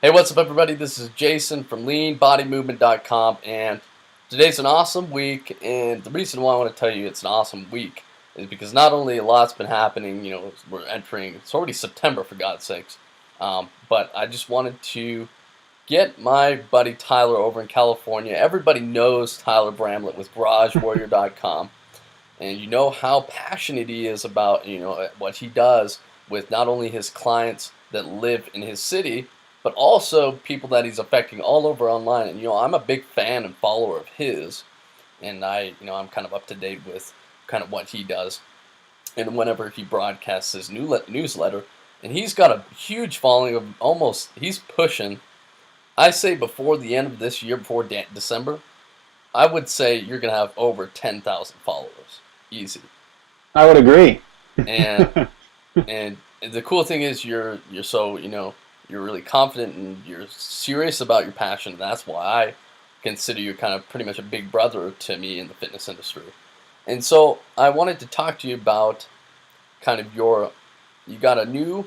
Hey, what's up, everybody? This is Jason from LeanBodyMovement.com, and today's an awesome week. And the reason why I want to tell you it's an awesome week is because not only a lot's been happening, we're entering, it's already September for God's sakes, but I just wanted to get my buddy Tyler over in California. Everybody knows Tyler Bramlett with GarageWarrior.com, and you know how passionate he is about what he does with not only his clients that live in his city, but also people that he's affecting all over online. And I'm a big fan and follower of his, and I'm kind of up to date with kind of what he does, and whenever he broadcasts his newsletter, and he's got a huge following of he's pushing. I say before the end of this year, before December, I would say you're gonna have over 10,000 followers, easy. I would agree. And and the cool thing is you're so you're really confident and you're serious about your passion. That's why I consider you kind of pretty much a big brother to me in the fitness industry. And so I wanted to talk to you about kind of you got a new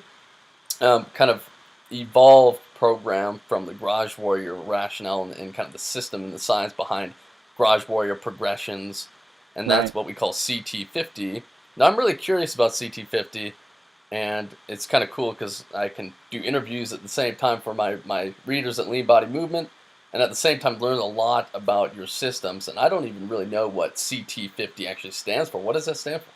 kind of evolved program from the Garage Warrior rationale and kind of the system and the science behind Garage Warrior progressions, and that's Right. what we call CT50. Now I'm really curious about CT50, and it's kind of cool because I can do interviews at the same time for my readers at Lean Body Movement, and at the same time learn a lot about your systems. And I don't even really know what CT50 actually stands for. What does that stand for?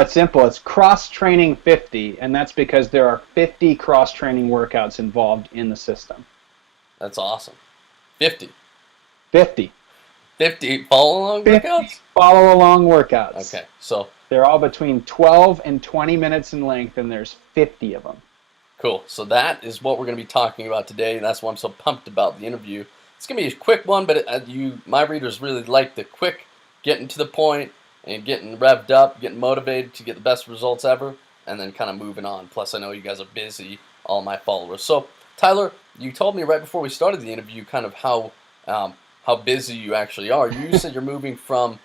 It's simple. It's cross training 50, and that's because there are 50 cross training workouts involved in the system. That's awesome. 50. 50. 50 follow along 50 workouts? follow along workouts. Okay, so They're all between 12 and 20 minutes in length, and there's 50 of them. cool. So that is what we're going to be talking about today. That's why I'm so pumped about the interview. It's going to be a quick one, but my readers really like the quick, getting to the point, and getting revved up, getting motivated to get the best results ever, and then kind of moving on. Plus, I know you guys are busy, all my followers. So, Tyler, you told me right before we started the interview kind of how busy you actually are. You said you're moving from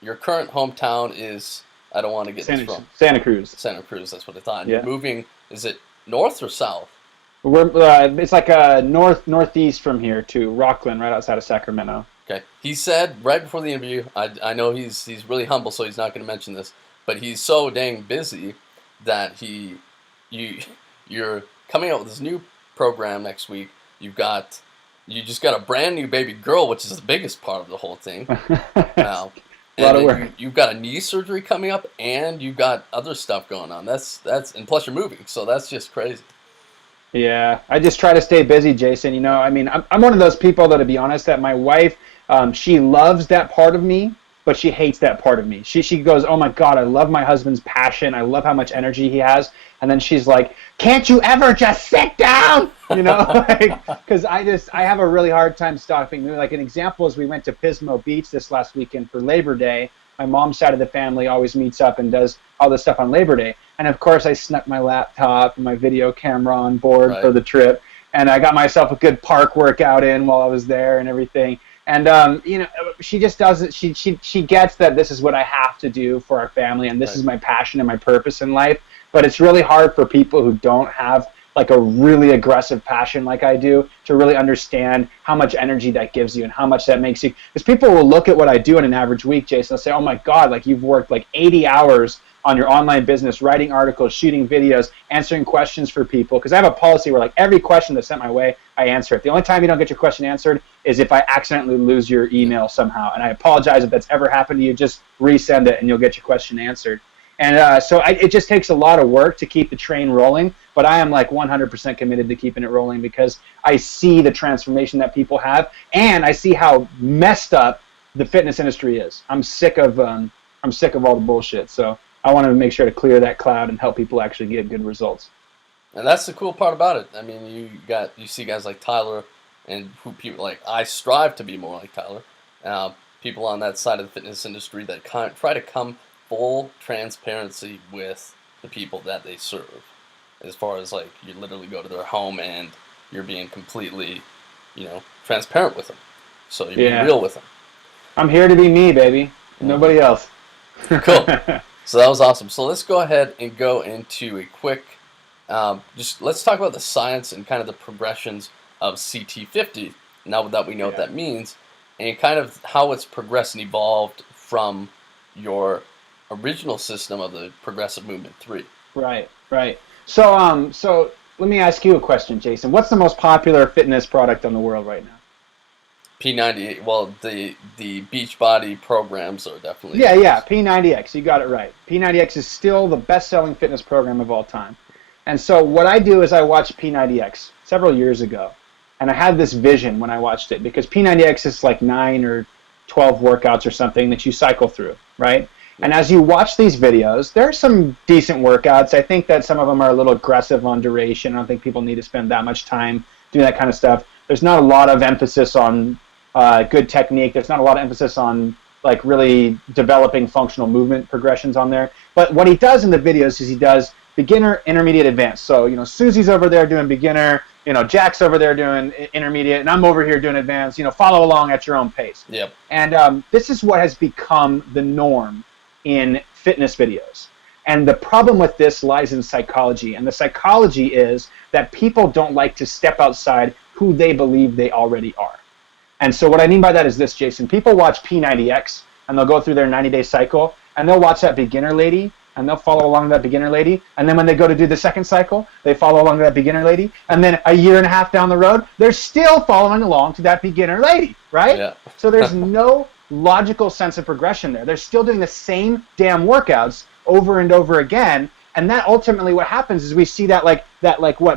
your current hometown is, I don't want to get this wrong. Santa Cruz. Santa Cruz, that's what I thought. And Yeah. you're moving, is it north or south? It's like northeast from here to Rockland, right outside of Sacramento. Okay. He said right before the interview, I know he's really humble, so he's not going to mention this, but he's so dang busy that you're coming out with this new program next week. You just got a brand new baby girl, which is the biggest part of the whole thing. Now, A lot of and work. you've got a knee surgery coming up, and you've got other stuff going on. And plus you're moving, so that's just crazy. Yeah, I just try to stay busy, Jason. I mean, I'm one of those people that, to be honest, that my wife, she loves that part of me, but she hates that part of me. She goes, "Oh my God, I love my husband's passion. I love how much energy he has." And then she's like, "Can't you ever just sit down?" Because I have a really hard time stopping. Like an example is we went to Pismo Beach this last weekend for Labor Day. My mom's side of the family always meets up and does all this stuff on Labor Day. And of course, I snuck my laptop and my video camera on board Right. for the trip. And I got myself a good park workout in while I was there and everything. And, she just does it. She gets that this is what I have to do for our family, and this Right. is my passion and my purpose in life. But it's really hard for people who don't have like a really aggressive passion like I do to really understand how much energy that gives you and how much that makes you. Because people will look at what I do in an average week, Jason, they'll say, "Oh my God, like you've worked like 80 hours on your online business, writing articles, shooting videos, answering questions for people." Because I have a policy where like every question that's sent my way, I answer it. The only time you don't get your question answered is if I accidentally lose your email somehow. And I apologize if that's ever happened to you. Just resend it and you'll get your question answered. And so it just takes a lot of work to keep the train rolling, but I am like 100% committed to keeping it rolling because I see the transformation that people have, and I see how messed up the fitness industry is. I'm sick of all the bullshit. So I want to make sure to clear that cloud and help people actually get good results. And that's the cool part about it. I mean, you see guys like Tyler, and who people like. I strive to be more like Tyler. People on that side of the fitness industry that try to come full transparency with the people that they serve. As far as like you literally go to their home and you're being completely, transparent with them. So you're being real with them. I'm here to be me, baby. Nobody else. Cool. So that was awesome. So let's go ahead and go into a quick Just let's talk about the science and kind of the progressions of CT50. Now that we know what that means, and kind of how it's progressed and evolved from your original system of the Progressive Movement 3. Right, right. So let me ask you a question, Jason. What's the most popular fitness product in the world right now? P90. Well, the Beachbody programs are definitely. Yeah. P90X. You got it right. P90X is still the best-selling fitness program of all time. And so what I do is I watched P90X several years ago, and I had this vision when I watched it, because P90X is like 9 or 12 workouts or something that you cycle through, right? And as you watch these videos, there are some decent workouts. I think that some of them are a little aggressive on duration. I don't think people need to spend that much time doing that kind of stuff. There's not a lot of emphasis on good technique. There's not a lot of emphasis on like really developing functional movement progressions on there. But what he does in the videos is he does beginner, intermediate, advanced. So, you know, Susie's over there doing beginner, you know, Jack's over there doing intermediate, and I'm over here doing advanced. You know, follow along at your own pace. Yep. And this is what has become the norm in fitness videos. And the problem with this lies in psychology. And the psychology is that people don't like to step outside who they believe they already are. And so what I mean by that is this, Jason. People watch P90X, and they'll go through their 90-day cycle, and they'll watch that beginner lady, and they'll follow along with that beginner lady. And then when they go to do the second cycle, they follow along to that beginner lady. And then a year and a half down the road, they're still following along to that beginner lady, right? Yeah. So there's no logical sense of progression there. They're still doing the same damn workouts over and over again. And that ultimately what happens is we see that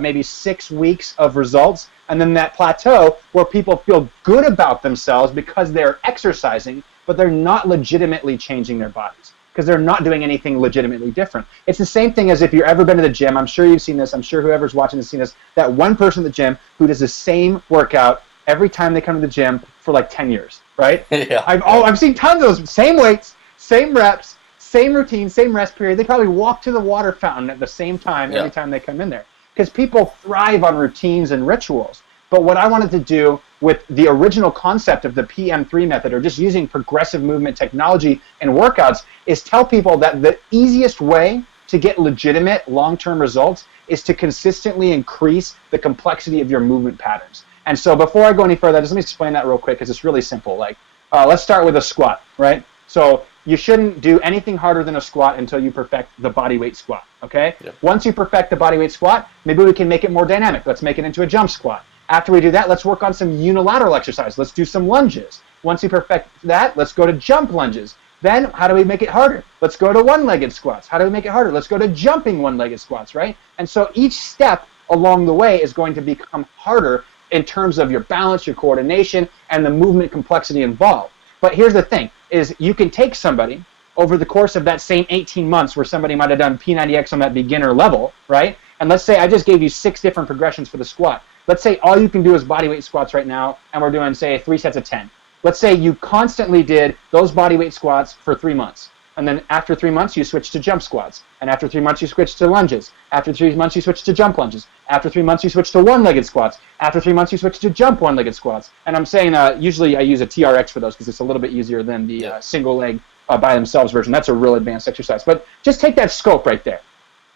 maybe 6 weeks of results, and then that plateau where people feel good about themselves because they're exercising, but they're not legitimately changing their bodies because they're not doing anything legitimately different. It's the same thing as if you've ever been to the gym. I'm sure you've seen this. I'm sure whoever's watching has seen this. That one person at the gym who does the same workout every time they come to the gym for like 10 years, right? Yeah. I've seen tons of those. Same weights, same reps, same routine, same rest period. They probably walk to the water fountain at the same time every time they come in there. Because people thrive on routines and rituals. But what I wanted to do with the original concept of the PM3 method, or just using progressive movement technology and workouts, is tell people that the easiest way to get legitimate long-term results is to consistently increase the complexity of your movement patterns. And so before I go any further, just let me explain that real quick, because it's really simple. Like, let's start with a squat, right? So you shouldn't do anything harder than a squat until you perfect the body weight squat, okay? Yep. Once you perfect the body weight squat, maybe we can make it more dynamic. Let's make it into a jump squat. After we do that, let's work on some unilateral exercise. Let's do some lunges. Once you perfect that, let's go to jump lunges. Then how do we make it harder? Let's go to one-legged squats. How do we make it harder? Let's go to jumping one-legged squats, right? And so each step along the way is going to become harder in terms of your balance, your coordination, and the movement complexity involved. But here's the thing, is you can take somebody over the course of that same 18 months where somebody might have done P90X on that beginner level, right? And let's say I just gave you 6 different progressions for the squat. Let's say all you can do is bodyweight squats right now, and we're doing, say, 3 sets of 10. Let's say you constantly did those bodyweight squats for 3 months. And then after 3 months, you switch to jump squats. And after 3 months, you switch to lunges. After 3 months, you switch to jump lunges. After 3 months, you switch to one-legged squats. After 3 months, you switch to jump one-legged squats. And I'm saying usually I use a TRX for those because it's a little bit easier than the single leg by themselves version. That's a real advanced exercise. But just take that scope right there.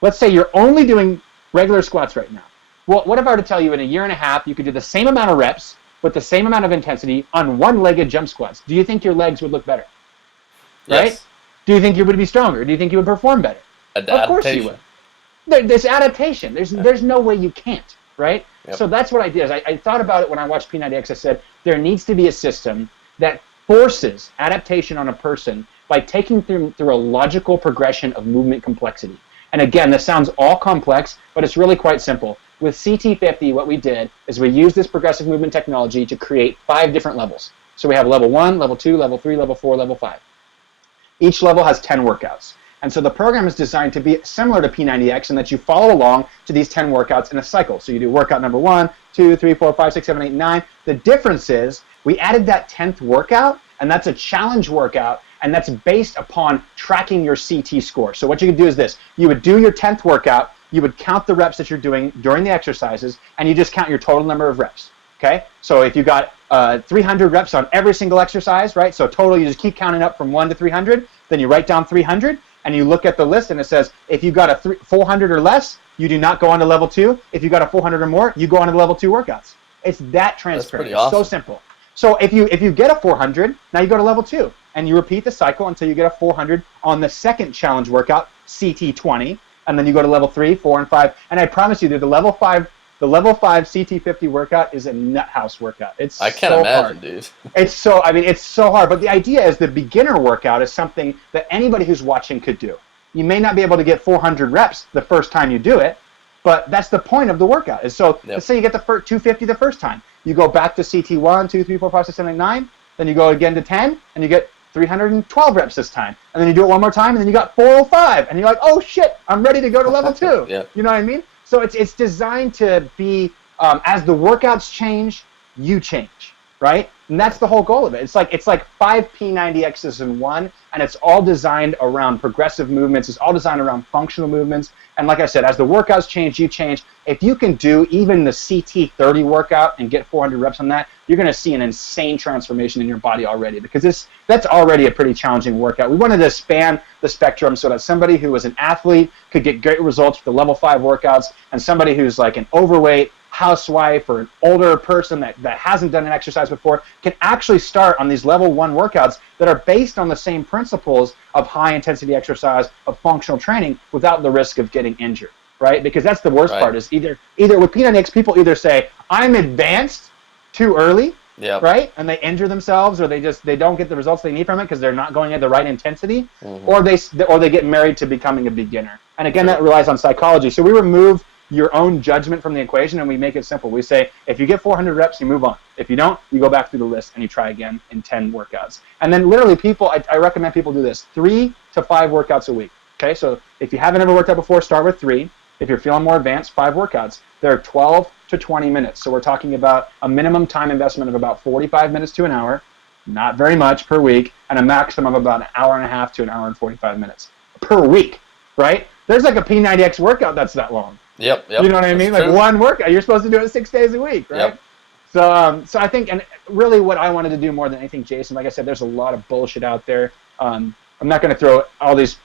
Let's say you're only doing regular squats right now. Well, what if I were to tell you in a year and a half, you could do the same amount of reps with the same amount of intensity on one-legged jump squats? Do you think your legs would look better? Right? Yes. Do you think you would be stronger? Do you think you would perform better? Of course you would. There's adaptation. There's no way you can't, right? Yep. So that's what I did. I thought about it when I watched P90X. I said, there needs to be a system that forces adaptation on a person by taking them through a logical progression of movement complexity. And again, this sounds all complex, but it's really quite simple. With CT50, what we did is we used this progressive movement technology to create 5 different levels. So we have level 1, level 2, level 3, level 4, level 5. Each level has 10 workouts. And so the program is designed to be similar to P90X in that you follow along to these 10 workouts in a cycle. So you do workout number 1, 2, 3, 4, 5, 6, 7, 8, 9. The difference is we added that 10th workout, and that's a challenge workout, and that's based upon tracking your CT score. So what you could do is this. You would do your 10th workout, you would count the reps that you're doing during the exercises, and you just count your total number of reps. Okay? So if you got 300 reps on every single exercise, right? So total, you just keep counting up from 1 to 300, then you write down 300, and you look at the list and it says, if you got a 400 or less, you do not go on to level 2. If you got a 400 or more, you go on to level 2 workouts. It's that transparent. It's so simple. So if you get a 400, now you go to level 2, and you repeat the cycle until you get a 400 on the second challenge workout, CT20, and then you go to level 3, 4, and 5. And I promise you, the level 5 CT50 workout is a nut house workout. I can't imagine, dude. It's so hard. But the idea is the beginner workout is something that anybody who's watching could do. You may not be able to get 400 reps the first time you do it, but that's the point of the workout. And so let's say you get the 250 the first time. You go back to CT1, 2, 3, 4, 5, 6, 7, 8, 9. Then you go again to 10, and you get 312 reps this time. And then you do it one more time, and then you got 405. And you're like, oh, shit, I'm ready to go to level 2. Yeah. You know what I mean? So it's designed to be, as the workouts change, you change, right? And that's the whole goal of it. It's like 5 P90Xs in one, and it's all designed around progressive movements. It's all designed around functional movements. And like I said, as the workouts change, you change. If you can do even the CT30 workout and get 400 reps on that, you're going to see an insane transformation in your body already, because that's already a pretty challenging workout. We wanted to span the spectrum so that somebody who was an athlete could get great results with the level 5 workouts, and somebody who's like an overweight housewife or an older person that hasn't done an exercise before can actually start on these level 1 workouts that are based on the same principles of high intensity exercise, of functional training, without the risk of getting injured, right? Because that's the worst part, is either with P90X, people either say, I'm advanced too early, right? And they injure themselves, or they don't get the results they need from it because they're not going at the right intensity, or they get married to becoming a beginner. And again, that relies on psychology. So we remove your own judgment from the equation, and we make it simple. We say, if you get 400 reps, you move on. If you don't, you go back through the list and you try again in 10 workouts. And then literally I recommend people do this 3 to 5 workouts a week. Okay, so if you haven't ever worked out before, start with 3. If you're feeling more advanced, 5 workouts. They're 12 to 20 minutes. So we're talking about a minimum time investment of about 45 minutes to an hour, not very much per week, and a maximum of about an hour and a half to an hour and 45 minutes per week, right? There's like a P90X workout that's that long. Yep. You know what I mean? Like one workout. You're supposed to do it 6 days a week, right? Yep. So I think, and really what I wanted to do more than anything, Jason, like I said, there's a lot of bullshit out there. I'm not going to throw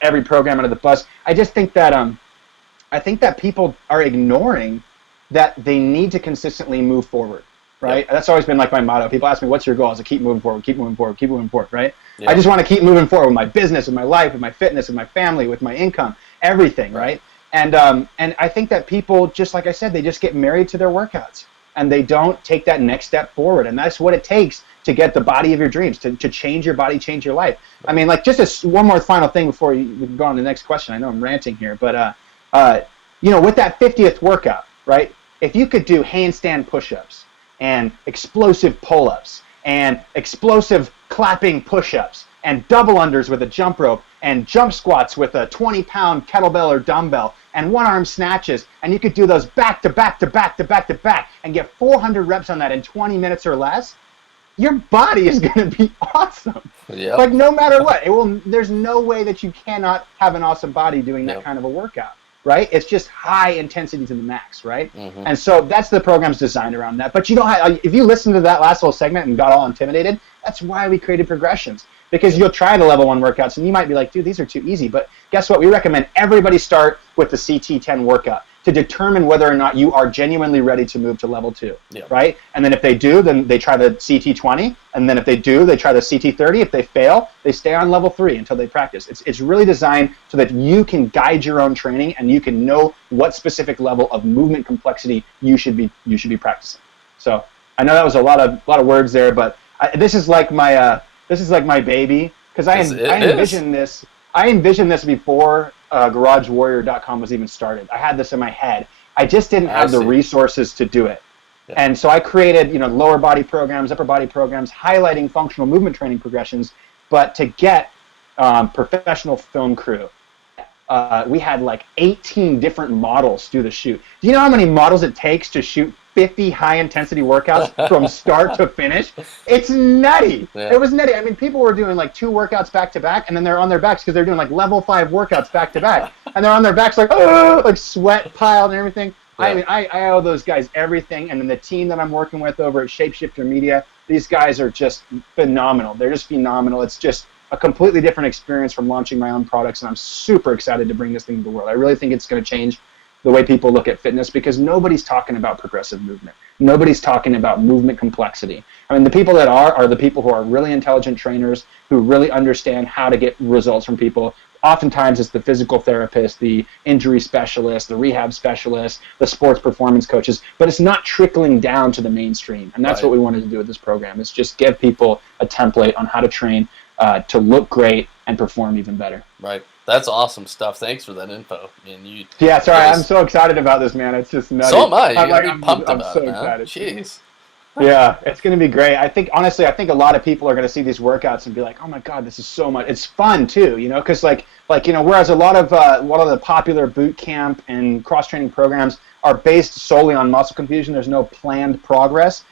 every program under the bus. I just think that people are ignoring that they need to consistently move forward, right? Yep. That's always been like my motto. People ask me, what's your goal? I say, keep moving forward, keep moving forward, keep moving forward, right? Yep. I just want to keep moving forward with my business, with my life, with my fitness, with my family, with my income, everything, right? And I think that people, just like I said, they just get married to their workouts, and they don't take that next step forward. And that's what it takes to get the body of your dreams, to change your body, change your life. I mean, like, just one more final thing before we can go on to the next question. I know I'm ranting here, but with that 50th workout, right? If you could do handstand push-ups and explosive pull-ups and explosive clapping push-ups and double unders with a jump rope and jump squats with a 20-pound kettlebell or dumbbell and one-arm snatches, and you could do those back to back to back to back to back and get 400 reps on that in 20 minutes or less, your body is going to be awesome. Yep. Like, no matter what, there's no way that you cannot have an awesome body doing that kind of a workout, right? It's just high intensity to the max, right? Mm-hmm. And so that's the program's designed around that. But you don't have, if you listen to that last little segment and got all intimidated, that's why we created progressions. Because you'll try the level 1 workouts and you might be like, dude, these are too easy. But guess what? We recommend everybody start with the CT10 workout to determine whether or not you are genuinely ready to move to level 2, right? And then if they do, then they try the CT20. And then if they do, they try the CT30. If they fail, they stay on level 3 until they practice. It's really designed so that you can guide your own training and you can know what specific level of movement complexity you should be practicing. So I know that was a lot of words there, but this is like my baby, because I envisioned this. I envisioned this before GarageWarrior.com was even started. I had this in my head. I just didn't have the resources to do it. Yeah. And so I created, lower body programs, upper body programs, highlighting functional movement training progressions. But to get professional film crew, we had like 18 different models do the shoot. Do you know how many models it takes to shoot 50 high-intensity workouts from start to finish? It's nutty. Yeah. It was nutty. I mean, people were doing like 2 workouts back-to-back, and then they're on their backs because they're doing like level 5 workouts back-to-back. And they're on their backs like, oh, like sweat piled and everything. Yeah. I mean, I owe those guys everything. And then the team that I'm working with over at Shapeshifter Media, these guys are just phenomenal. They're just phenomenal. It's just a completely different experience from launching my own products, and I'm super excited to bring this thing to the world. I really think it's going to change the way people look at fitness, because nobody's talking about progressive movement. Nobody's talking about movement complexity. I mean, the people that are the people who are really intelligent trainers who really understand how to get results from people. Oftentimes it's the physical therapist, the injury specialist, the rehab specialist, the sports performance coaches, but it's not trickling down to the mainstream. And that's what we wanted to do with this program, is just give people a template on how to train to look great and perform even better. Right. That's awesome stuff. Thanks for that info. And I'm so excited about this, man. It's just nutty. So am I. I'm pumped I'm about so it, man. excited. Jeez. Yeah, it's going to be great. I think a lot of people are going to see these workouts and be like, "Oh my God, this is so much." It's fun too, because whereas a lot of the popular boot camp and cross training programs are based solely on muscle confusion, there's no planned progress.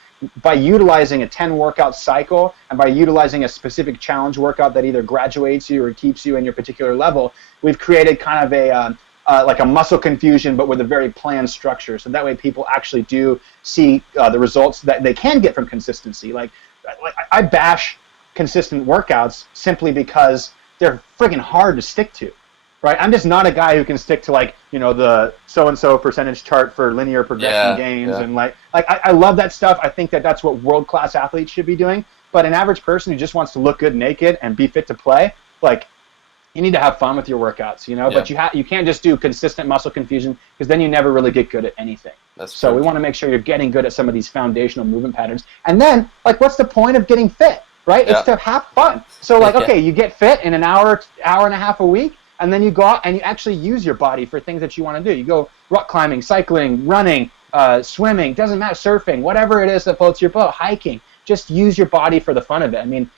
By utilizing a 10 workout cycle and by utilizing a specific challenge workout that either graduates you or keeps you in your particular level, we've created kind of a muscle confusion, but with a very planned structure. So that way people actually do see the results that they can get from consistency. Like I bash consistent workouts simply because they're friggin' hard to stick to, right? I'm just not a guy who can stick to the so-and-so percentage chart for linear progression gains. Yeah. And I love that stuff. I think that's what world-class athletes should be doing. But an average person who just wants to look good naked and be fit to play, you need to have fun with your workouts, Yeah. But you can't just do consistent muscle confusion, because then you never really get good at anything. So we want to make sure you're getting good at some of these foundational movement patterns. And then, what's the point of getting fit, right? Yeah. It's to have fun. So, okay, you get fit in an hour and a half a week, and then you go out and you actually use your body for things that you want to do. You go rock climbing, cycling, running, swimming, doesn't matter, surfing, whatever it is that floats your boat, hiking. Just use your body for the fun of it. I mean,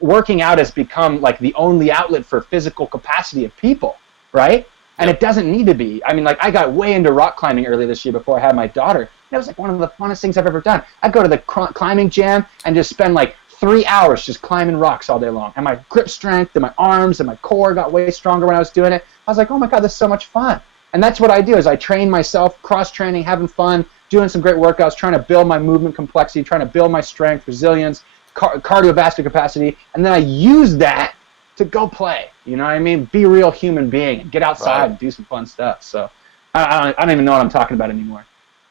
working out has become the only outlet for physical capacity of people, right? And it doesn't need to be. I mean, I got way into rock climbing earlier this year before I had my daughter. And it was one of the funnest things I've ever done. I'd go to the climbing gym and just spend 3 hours just climbing rocks all day long. And my grip strength and my arms and my core got way stronger when I was doing it. I was like, oh my God, this is so much fun. And that's what I do, is I train myself, cross-training, having fun, doing some great workouts, trying to build my movement complexity, trying to build my strength, resilience, cardiovascular capacity, and then I use that to go play. You know what I mean? Be a real human being and get outside and do some fun stuff. So I don't even know what I'm talking about anymore.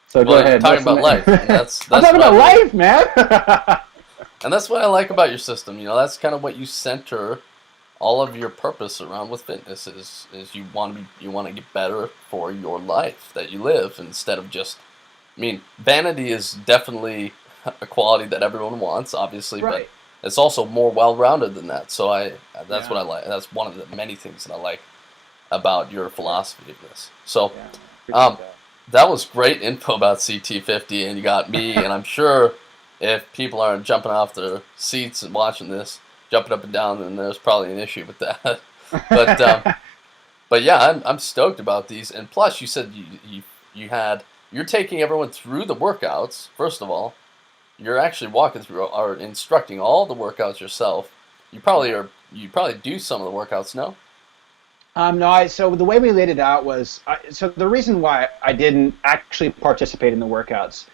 So go ahead. Talking about life. I'm talking about life, man. And that's what I like about your system. That's kind of what you center all of your purpose around with fitness is you want to get better for your life that you live, instead of just, vanity is definitely a quality that everyone wants, obviously, but it's also more well-rounded than that. So that's what I like. That's one of the many things that I like about your philosophy of this. So that was great info about CT50, and you got me, and I'm sure if people aren't jumping off their seats and watching this, jumping up and down, then there's probably an issue with that. But yeah, I'm stoked about these. And plus, you said you're taking everyone through the workouts. First of all, you're actually walking through or instructing all the workouts yourself. You probably do some of the workouts, no? No. So the way we laid it out was so the reason why I didn't actually participate in the workouts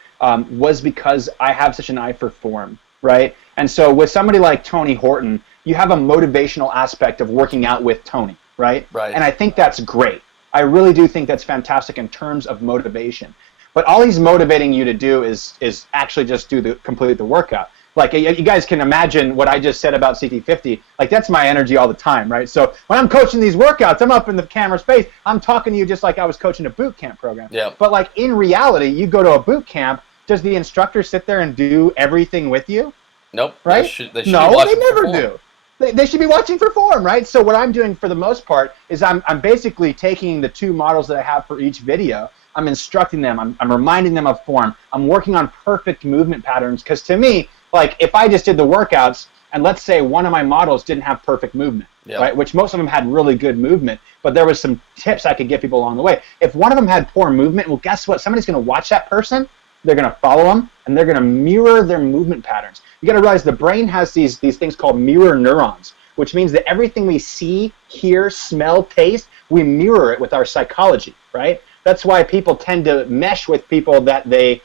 was because I have such an eye for form, right? And so with somebody like Tony Horton, you have a motivational aspect of working out with Tony, right? Right. And I think that's great. I really do think that's fantastic in terms of motivation. But all he's motivating you to do is actually just complete the workout. You guys can imagine what I just said about CT50. That's my energy all the time, right? So when I'm coaching these workouts, I'm up in the camera's face. I'm talking to you just like I was coaching a boot camp program. Yeah. But in reality, you go to a boot camp, does the instructor sit there and do everything with you? Nope. Right? They never do. They should be watching for form, right? So what I'm doing for the most part is I'm basically taking the two models that I have for each video. I'm instructing them. I'm reminding them of form. I'm working on perfect movement patterns, because to me, if I just did the workouts and let's say one of my models didn't have perfect movement, right, which most of them had really good movement, but there was some tips I could give people along the way. If one of them had poor movement, well, guess what? Somebody's going to watch that person. They're going to follow them, and they're going to mirror their movement patterns. You got to realize the brain has these things called mirror neurons, which means that everything we see, hear, smell, taste, we mirror it with our psychology, right? That's why people tend to mesh with people that they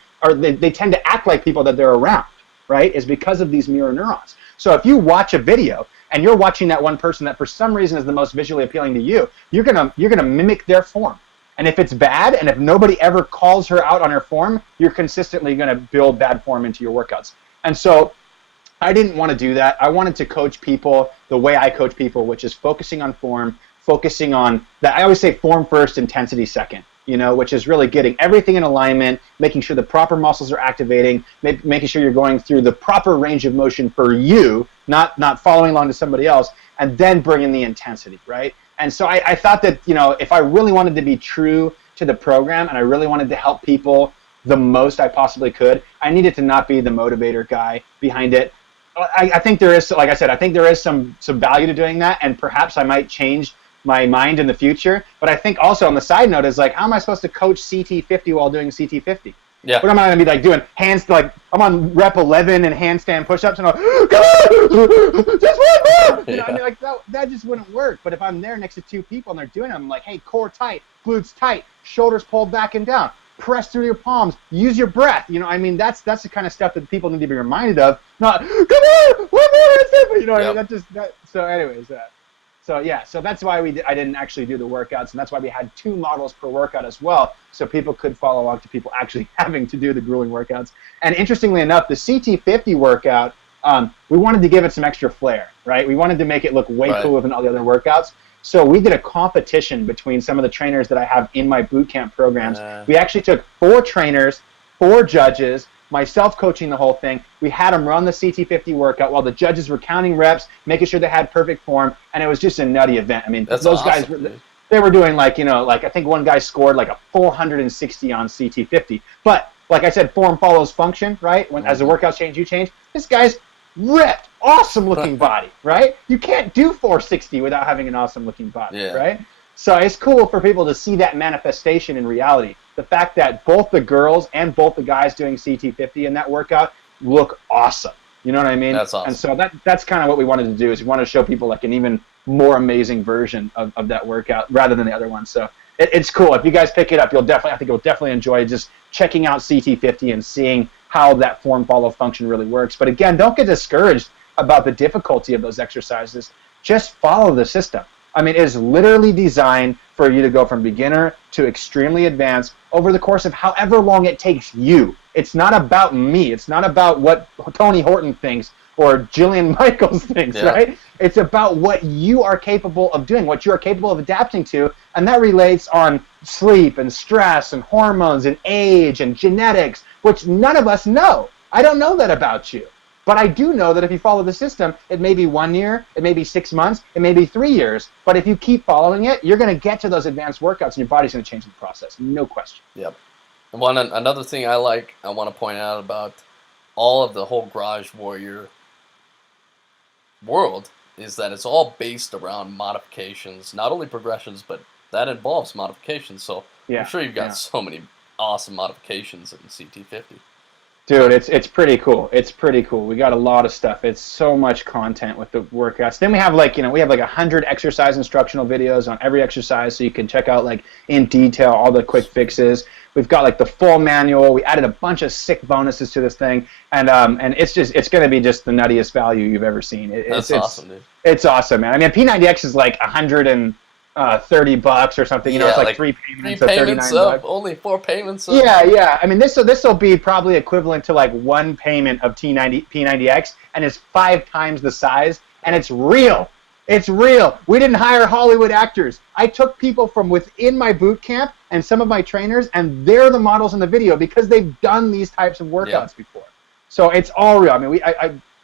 tend to act like people that they're around, right? Is because of these mirror neurons. So if you watch a video and you're watching that one person that for some reason is the most visually appealing to you, you're gonna mimic their form. And if it's bad, and if nobody ever calls her out on her form, you're consistently going to build bad form into your workouts. And so I didn't want to do that. I wanted to coach people the way I coach people, which is focusing on form, focusing on that. I always say form first, intensity second, which is really getting everything in alignment, making sure the proper muscles are activating, making sure you're going through the proper range of motion for you, not following along to somebody else, and then bringing the intensity, right? And so I thought that, if I really wanted to be true to the program and I really wanted to help people the most I possibly could, I needed to not be the motivator guy behind it. I think there is, like I said, I think there is some value to doing that, and perhaps I might change my mind in the future. But I think also on the side note is like, how am I supposed to coach CT50 while doing CT50? Yeah. What am I going to be like doing hands, like I'm on rep 11 and handstand push-ups and I'm like, come on, just one more. I mean, like that just wouldn't work. But if I'm there next to two people and they're doing it, I'm like, hey, core tight, glutes tight, shoulders pulled back and down, press through your palms, use your breath. I mean, that's the kind of stuff that people need to be reminded of. Not, come on, one more, I mean, so anyways. So that's why I didn't actually do the workouts, and that's why we had 2 models per workout as well, so people could follow along to people actually having to do the grueling workouts. And interestingly enough, the CT50 workout, we wanted to give it some extra flair, right? We wanted to make it look way cooler than all the other workouts. So we did a competition between some of the trainers that I have in my boot camp programs. We actually took 4 trainers, 4 judges, myself coaching the whole thing. We had them run the CT50 workout while the judges were counting reps, making sure they had perfect form, and it was just a nutty event. I mean, those guys, they were doing like I think one guy scored like a 460 on CT50. But like I said, form follows function, right? As the workouts change, you change. This guy's ripped, awesome looking body, right? You can't do 460 without having an awesome looking body, right? So it's cool for people to see that manifestation in reality. The fact that both the girls and both the guys doing CT50 in that workout look awesome. You know what I mean? That's awesome. And so that's kind of what we wanted to do, is we wanted to show people like an even more amazing version of that workout rather than the other one. So it's cool. If you guys pick it up, I think you'll definitely enjoy just checking out CT50 and seeing how that form follow function really works. But again, don't get discouraged about the difficulty of those exercises. Just follow the system. I mean, it is literally designed for you to go from beginner to extremely advanced over the course of however long it takes you. It's not about me. It's not about what Tony Horton thinks or Jillian Michaels thinks, right? It's about what you are capable of doing, what you are capable of adapting to, and that relates on sleep and stress and hormones and age and genetics, which none of us know. I don't know that about you. But I do know that if you follow the system, it may be 1 year, it may be 6 months, it may be 3 years. But if you keep following it, you're going to get to those advanced workouts, and your body's going to change in the process. No question. Yep. And another thing I want to point out about all of the whole Garage Warrior world is that it's all based around modifications, not only progressions, but that involves modifications. So I'm sure you've got so many awesome modifications in CT50. Dude, it's pretty cool. It's pretty cool. We got a lot of stuff. It's so much content with the workouts. Then we have like 100 exercise instructional videos on every exercise, so you can check out like in detail all the quick fixes. We've got like the full manual. We added a bunch of sick bonuses to this thing, and it's going to be just the nuttiest value you've ever seen. That's awesome, dude. It's awesome, man. I mean, P90X is like $130 or something. It's like 3 payments of $39. Only 4 payments. Yeah. I mean, this will be probably equivalent to like 1 payment of P90X, and it's 5 times the size, and it's real. It's real. We didn't hire Hollywood actors. I took people from within my boot camp and some of my trainers, and they're the models in the video because they've done these types of workouts before. So it's all real. I mean,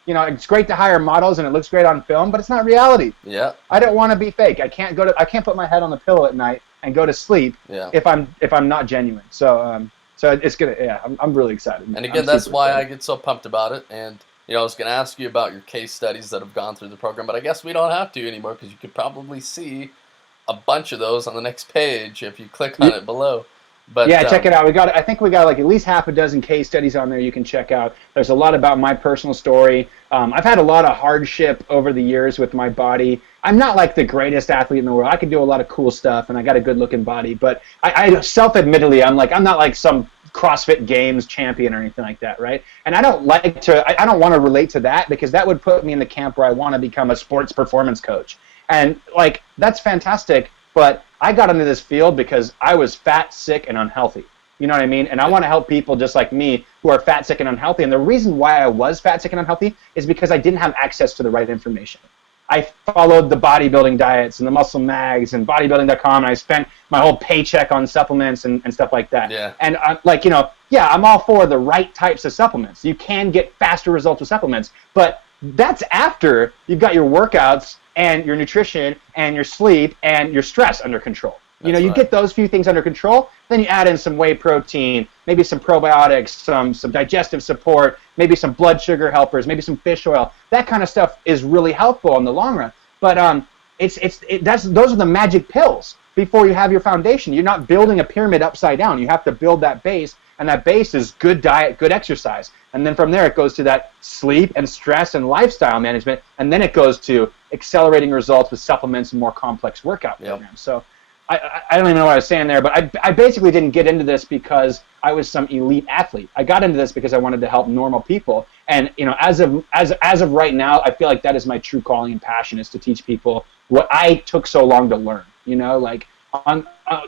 it's great to hire models and it looks great on film, but it's not reality. Yeah. I don't want to be fake. I can't put my head on the pillow at night and go to sleep if I'm not genuine. So it's gonna. I'm really excited. And again, that's why I get so pumped about it. And I was gonna ask you about your case studies that have gone through the program, but I guess we don't have to anymore because you could probably see a bunch of those on the next page if you click on it below. But check it out. I think we got like at least half a dozen case studies on there you can check out. There's a lot about my personal story. I've had a lot of hardship over the years with my body. I'm not like the greatest athlete in the world. I can do a lot of cool stuff, and I got a good-looking body. But I self-admittedly, I'm not like some CrossFit Games champion or anything like that, right? And I don't I don't want to relate to that, because that would put me in the camp where I want to become a sports performance coach. And like, that's fantastic, but I got into this field because I was fat, sick, and unhealthy. You know what I mean? And I want to help people just like me who are fat, sick, and unhealthy. And the reason why I was fat, sick, and unhealthy is because I didn't have access to the right information. I followed the bodybuilding diets and the muscle mags and bodybuilding.com, and I spent my whole paycheck on supplements and stuff like that. Yeah. And like, yeah, I'm all for the right types of supplements. You can get faster results with supplements, but that's after you've got your workouts and your nutrition and your sleep and your stress under control. You Right. get those few things under control, then you add in some whey protein, maybe some probiotics, some digestive support, maybe some blood sugar helpers, maybe some fish oil. That kind of stuff is really helpful in the long run. But those are the magic pills before you have your foundation. You're not building a pyramid upside down. You have to build that base, and that base is good diet, good exercise. And then from there it goes to that sleep and stress and lifestyle management, and then it goes to accelerating results with supplements and more complex workout programs. So I don't even know what I was saying there, but I basically didn't get into this because I was some elite athlete. I got into this because I wanted to help normal people. And as of right now, I feel like that is my true calling and passion, is to teach people what I took so long to learn. Like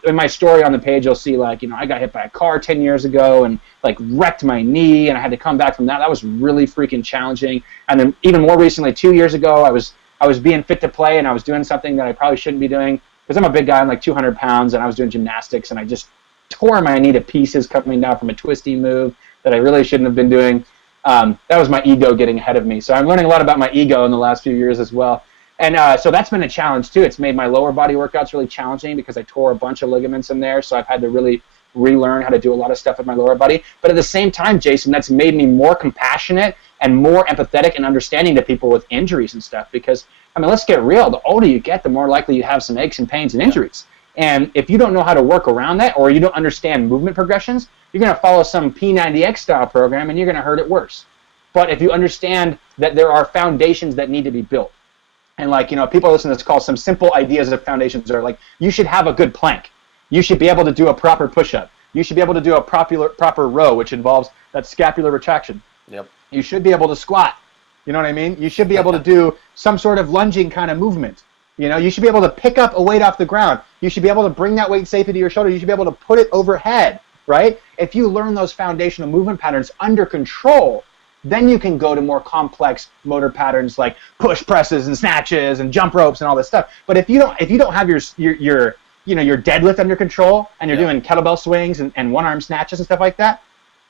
in my story on the page, you'll see like, I got hit by a car 10 years ago and like wrecked my knee, and I had to come back from that. That was really freaking challenging. And then even more recently, 2 years ago, I was being fit to play, and I was doing something that I probably shouldn't be doing, because I'm a big guy. I'm like 200 pounds, and I was doing gymnastics, and I just tore my knee to pieces coming down from a twisty move that I really shouldn't have been doing. That was my ego getting ahead of me. So I'm learning a lot about my ego in the last few years as well. And so that's been a challenge too. It's made my lower body workouts really challenging because I tore a bunch of ligaments in there. So I've had to really relearn how to do a lot of stuff with my lower body. But at the same time, Jason, that's made me more compassionate and more empathetic and understanding to people with injuries and stuff. Because, let's get real. The older you get, the more likely you have some aches and pains and injuries. And if you don't know how to work around that, or you don't understand movement progressions, you're going to follow some P90X style program, and you're going to hurt it worse. But if you understand that there are foundations that need to be built, and like, people listen to this call, some simple ideas of foundations are like, you should have a good plank. You should be able to do a proper push-up. You should be able to do a proper row, which involves that scapular retraction. Yep. You should be able to squat. You know what I mean? You should be able to do some sort of lunging kind of movement. You should be able to pick up a weight off the ground. You should be able to bring that weight safely to your shoulder. You should be able to put it overhead, right? If you learn those foundational movement patterns under control, then you can go to more complex motor patterns like push presses and snatches and jump ropes and all this stuff. But if you don't have your deadlift under control, and you're doing kettlebell swings and one-arm snatches and stuff like that,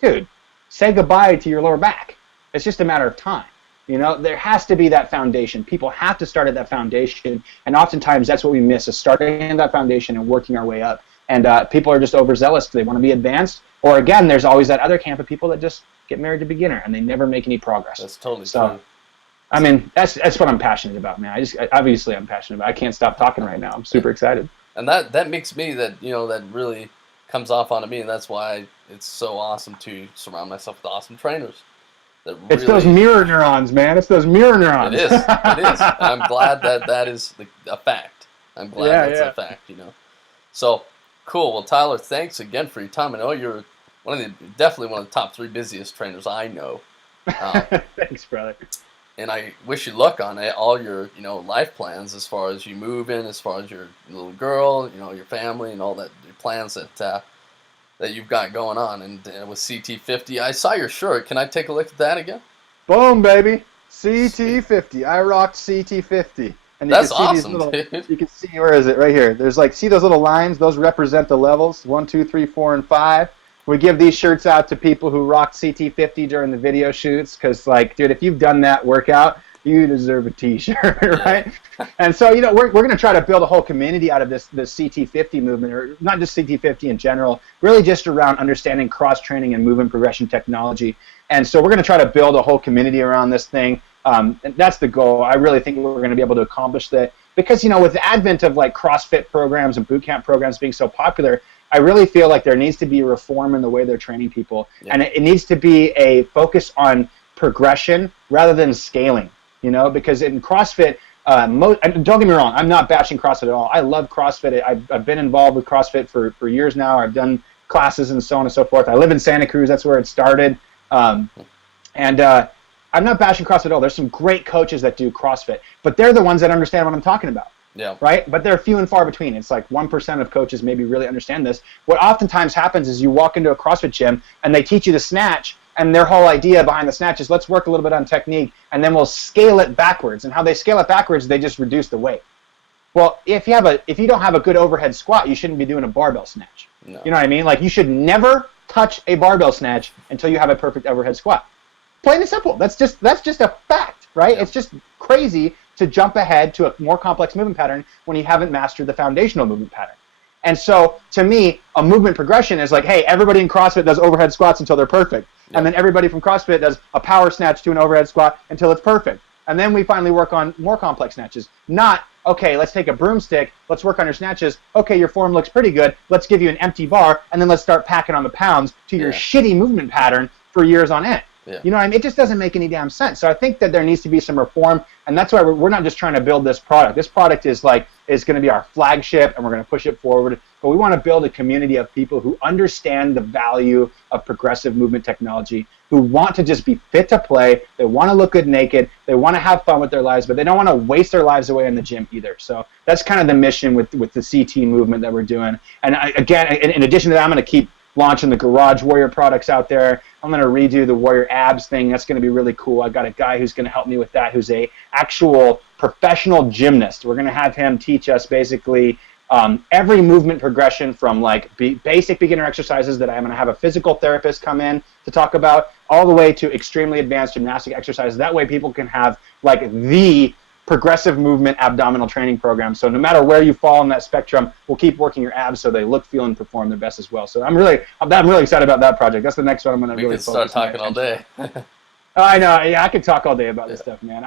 dude, say goodbye to your lower back. It's just a matter of time. There has to be that foundation. People have to start at that foundation, and oftentimes that's what we miss, is starting at that foundation and working our way up. And people are just overzealous. They want to be advanced. Or again, there's always that other camp of people that just get married to beginner, and they never make any progress. That's totally true. That's what I'm passionate about, man. Obviously I'm passionate about it. I can't stop talking right now. I'm super excited. And that makes me, that really comes off onto me, and that's why it's so awesome to surround myself with awesome trainers. It's those mirror neurons, man. It's those mirror neurons. It is. And I'm glad that is a fact. I'm glad that's a fact, So, cool. Well, Tyler, thanks again for your time. I know you're definitely one of the top 3 busiest trainers I know. Thanks, brother. And I wish you luck on all your, life plans, as far as you moving, as far as your little girl, your family, and all that, your plans that you've got going on. And with CT50, I saw your shirt. Can I take a look at that again? Boom, baby. CT50. I rocked CT50. And that's awesome, dude. You can see, where is it? Right here. There's see those little lines? Those represent the levels, 1, 2, 3, 4, and 5. We give these shirts out to people who rocked CT50 during the video shoots, because, dude, if you've done that workout, you deserve a T-shirt, right? And so, we're going to try to build a whole community out of this CT50 movement, or not just CT50 in general, really just around understanding cross-training and movement progression technology. And so we're going to try to build a whole community around this thing. And that's the goal. I really think we're going to be able to accomplish that, because, with the advent of CrossFit programs and boot camp programs being so popular, I really feel like there needs to be a reform in the way they're training people. Yeah. And it needs to be a focus on progression rather than scaling, because in CrossFit, don't get me wrong, I'm not bashing CrossFit at all. I love CrossFit. I've been involved with CrossFit for years now. I've done classes and so on and so forth. I live in Santa Cruz. That's where it started. And I'm not bashing CrossFit at all. There's some great coaches that do CrossFit, but they're the ones that understand what I'm talking about. Yeah. Right? But they're few and far between. It's like 1% of coaches maybe really understand this. What oftentimes happens is you walk into a CrossFit gym and they teach you the snatch, and their whole idea behind the snatch is let's work a little bit on technique and then we'll scale it backwards. And how they scale it backwards, they just reduce the weight. Well, if you don't have a good overhead squat, you shouldn't be doing a barbell snatch. No. You know what I mean? Like, you should never touch a barbell snatch until you have a perfect overhead squat. Plain and simple. That's just a fact, right? Yeah. It's just crazy to jump ahead to a more complex movement pattern when you haven't mastered the foundational movement pattern. And so, to me, a movement progression is like, hey, everybody in CrossFit does overhead squats until they're perfect. Yeah. And then everybody from CrossFit does a power snatch to an overhead squat until it's perfect. And then we finally work on more complex snatches. Not, okay, let's take a broomstick, let's work on your snatches. Okay, your form looks pretty good. Let's give you an empty bar, and then let's start packing on the pounds to your shitty movement pattern for years on end. Yeah. You know what I mean? It just doesn't make any damn sense. So I think that there needs to be some reform, and that's why we're not just trying to build this product. This product is going to be our flagship, and we're going to push it forward. But we want to build a community of people who understand the value of progressive movement technology, who want to just be fit to play. They want to look good naked. They want to have fun with their lives, but they don't want to waste their lives away in the gym either. So that's kind of the mission with the CT movement that we're doing. And again, in addition to that, I'm going to keep launching the Garage Warrior products out there. I'm going to redo the Warrior Abs thing. That's going to be really cool. I've got a guy who's going to help me with that, who's a actual professional gymnast. We're going to have him teach us basically every movement progression from basic beginner exercises that I'm going to have a physical therapist come in to talk about, all the way to extremely advanced gymnastic exercises. That way people can have the progressive movement abdominal training program. So no matter where you fall on that spectrum, we'll keep working your abs so they look, feel, and perform their best as well. So I'm really excited about that project. That's the next one I'm going to really focus on. We could start talking all day. I know. Yeah, I could talk all day about this stuff, man.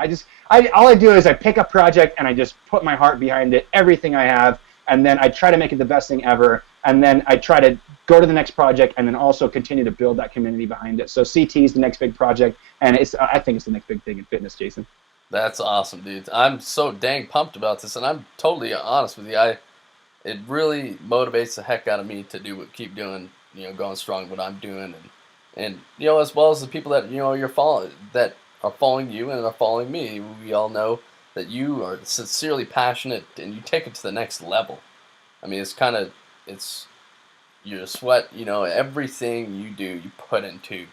All I do is I pick a project and I just put my heart behind it, everything I have, and then I try to make it the best thing ever. And then I try to go to the next project and then also continue to build that community behind it. So CT is the next big project, and I think it's the next big thing in fitness, Jason. That's awesome, dude. I'm so dang pumped about this, and I'm totally honest with you. It really motivates the heck out of me to keep doing, going strong what I'm doing, and as well as the people that you're following, that are following you and are following me. We all know that you are sincerely passionate and you take it to the next level. I mean, it's your sweat, everything you do, you put into,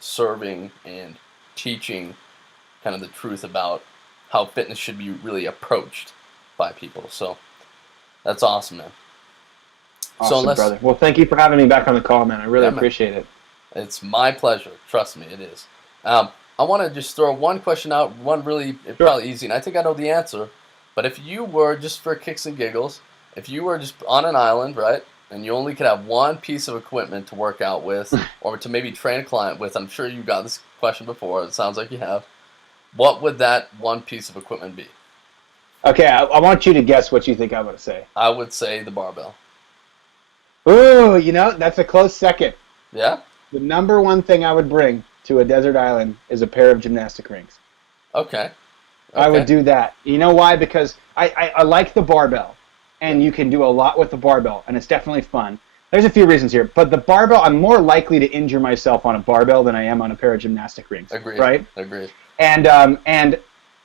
serving and teaching kind of the truth about how fitness should be really approached by people. So that's awesome, man. Awesome, brother. Well, thank you for having me back on the call, man. I really appreciate it. It's my pleasure. Trust me, it is. I want to just throw one question out, one really probably easy, and I think I know the answer. But if you were, just for kicks and giggles, if you were just on an island, right, and you only could have one piece of equipment to work out with or to maybe train a client with, I'm sure you got this question before. It sounds like you have. What would that one piece of equipment be? Okay, I want you to guess what you think I'm going to say. I would say the barbell. Ooh, that's a close second. Yeah? The number one thing I would bring to a desert island is a pair of gymnastic rings. Okay. I would do that. You know why? Because I like the barbell, and you can do a lot with the barbell, and it's definitely fun. There's a few reasons here, but the barbell, I'm more likely to injure myself on a barbell than I am on a pair of gymnastic rings. Agreed. Right? Agreed. And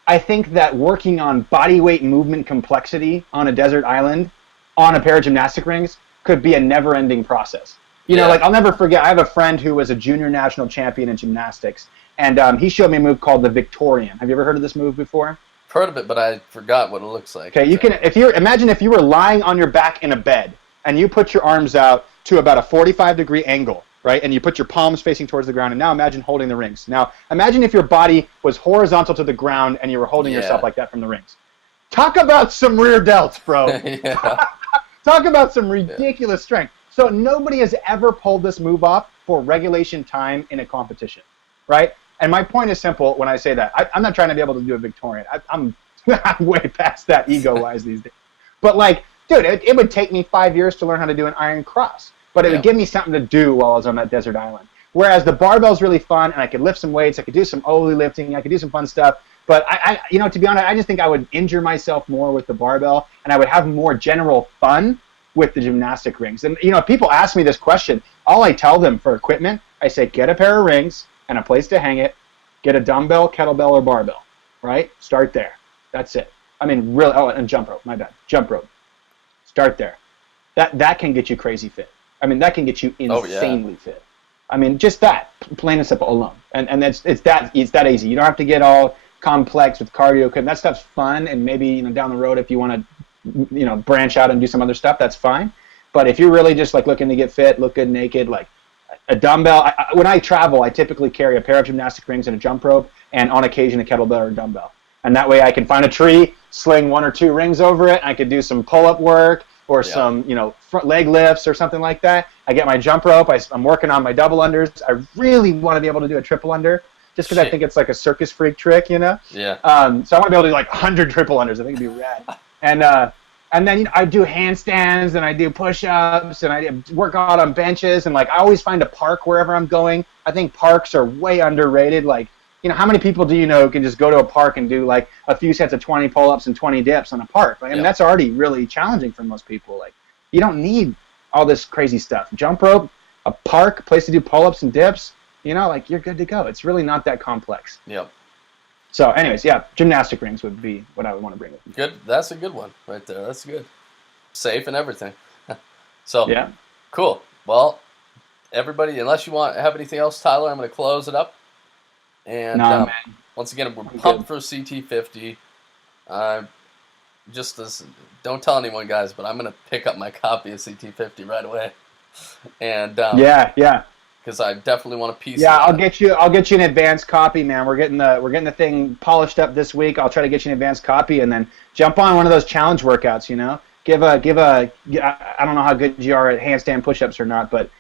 I think that working on body weight movement complexity on a desert island on a pair of gymnastic rings could be a never-ending process. I'll never forget, I have a friend who was a junior national champion in gymnastics, and he showed me a move called the Victorian. Have you ever heard of this move before? Heard of it, but I forgot what it looks like. Okay, imagine if you were lying on your back in a bed, and you put your arms out to about a 45-degree angle, right? And you put your palms facing towards the ground, and now imagine holding the rings. Now, imagine if your body was horizontal to the ground and you were holding yourself like that from the rings. Talk about some rear delts, bro. Talk about some ridiculous strength. So nobody has ever pulled this move off for regulation time in a competition, right? And my point is simple when I say that. I'm not trying to be able to do a Victorian. I'm way past that ego-wise these days. But, dude, it would take me 5 years to learn how to do an iron cross. But it would give me something to do while I was on that desert island. Whereas the barbell's really fun, and I could lift some weights, I could do some Oli lifting, I could do some fun stuff. But to be honest, I just think I would injure myself more with the barbell, and I would have more general fun with the gymnastic rings. And, if people ask me this question, all I tell them for equipment, I say, get a pair of rings and a place to hang it, get a dumbbell, kettlebell, or barbell, right? Start there. That's it. I mean, really, and jump rope, my bad. Jump rope. Start there. That can get you crazy fit. I mean, that can get you insanely fit. I mean, just that, plain and simple, alone. And it's that easy. You don't have to get all complex with cardio equipment. That stuff's fun, and maybe down the road if you want to branch out and do some other stuff, that's fine. But if you're really just like looking to get fit, look good naked, like a dumbbell. When I travel, I typically carry a pair of gymnastic rings and a jump rope, and on occasion a kettlebell or a dumbbell. And that way I can find a tree, sling 1 or 2 rings over it. I could do some pull-up work or some front leg lifts or something like that. I get my jump rope. I'm working on my double unders. I really want to be able to do a triple under, just because I think it's like a circus freak trick, Yeah. So I want to be able to do like 100 triple unders. I think it'd be rad. And then I do handstands and I do push-ups and I work out on benches, and like I always find a park wherever I'm going. I think parks are way underrated. Like, how many people do you know who can just go to a park and do like a few sets of 20 pull-ups and 20 dips on a park? I mean, that's already really challenging for most people. Like, you don't need all this crazy stuff. Jump rope, a park, place to do pull-ups and dips, like you're good to go. It's really not that complex. Yep. So anyways, gymnastic rings would be what I would want to bring with me. Good. That's a good one right there. That's good. Safe and everything. So, yeah. Cool. Well, everybody, unless you have anything else, Tyler, I'm going to close it up. And man. Once again, we're pumped for CT50. Don't tell anyone, guys, but I'm going to pick up my copy of CT50 right away. And yeah. Because I definitely want a piece. Yeah, I'll get you an advanced copy, man. We're getting the thing polished up this week. I'll try to get you an advanced copy, and then jump on one of those challenge workouts. Give a. I don't know how good you are at handstand push-ups or not, but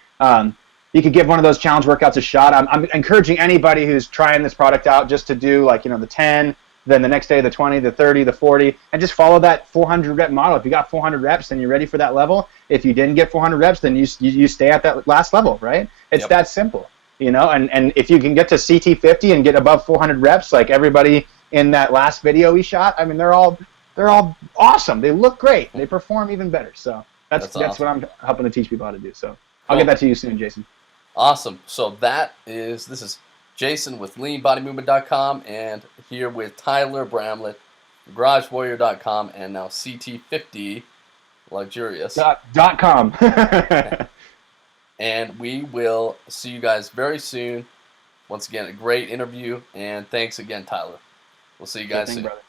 you could give one of those challenge workouts a shot. I'm encouraging anybody who's trying this product out just to do the 10, then the next day the 20, the 30, the 40, and just follow that 400 rep model. If you got 400 reps, then you're ready for that level. If you didn't get 400 reps, then you stay at that last level, right? It's that simple, and if you can get to CT50 and get above 400 reps, like everybody in that last video we shot, I mean, they're all awesome. They look great. They perform even better. So that's awesome. What I'm helping to teach people how to do. So I'll get that to you soon, Jason. Awesome. So this is Jason with leanbodymovement.com, and here with Tyler Bramlett, garagewarrior.com, and now CT50 Luxurious. .com. And we will see you guys very soon. Once again, a great interview, and thanks again, Tyler. We'll see you guys soon. Brother.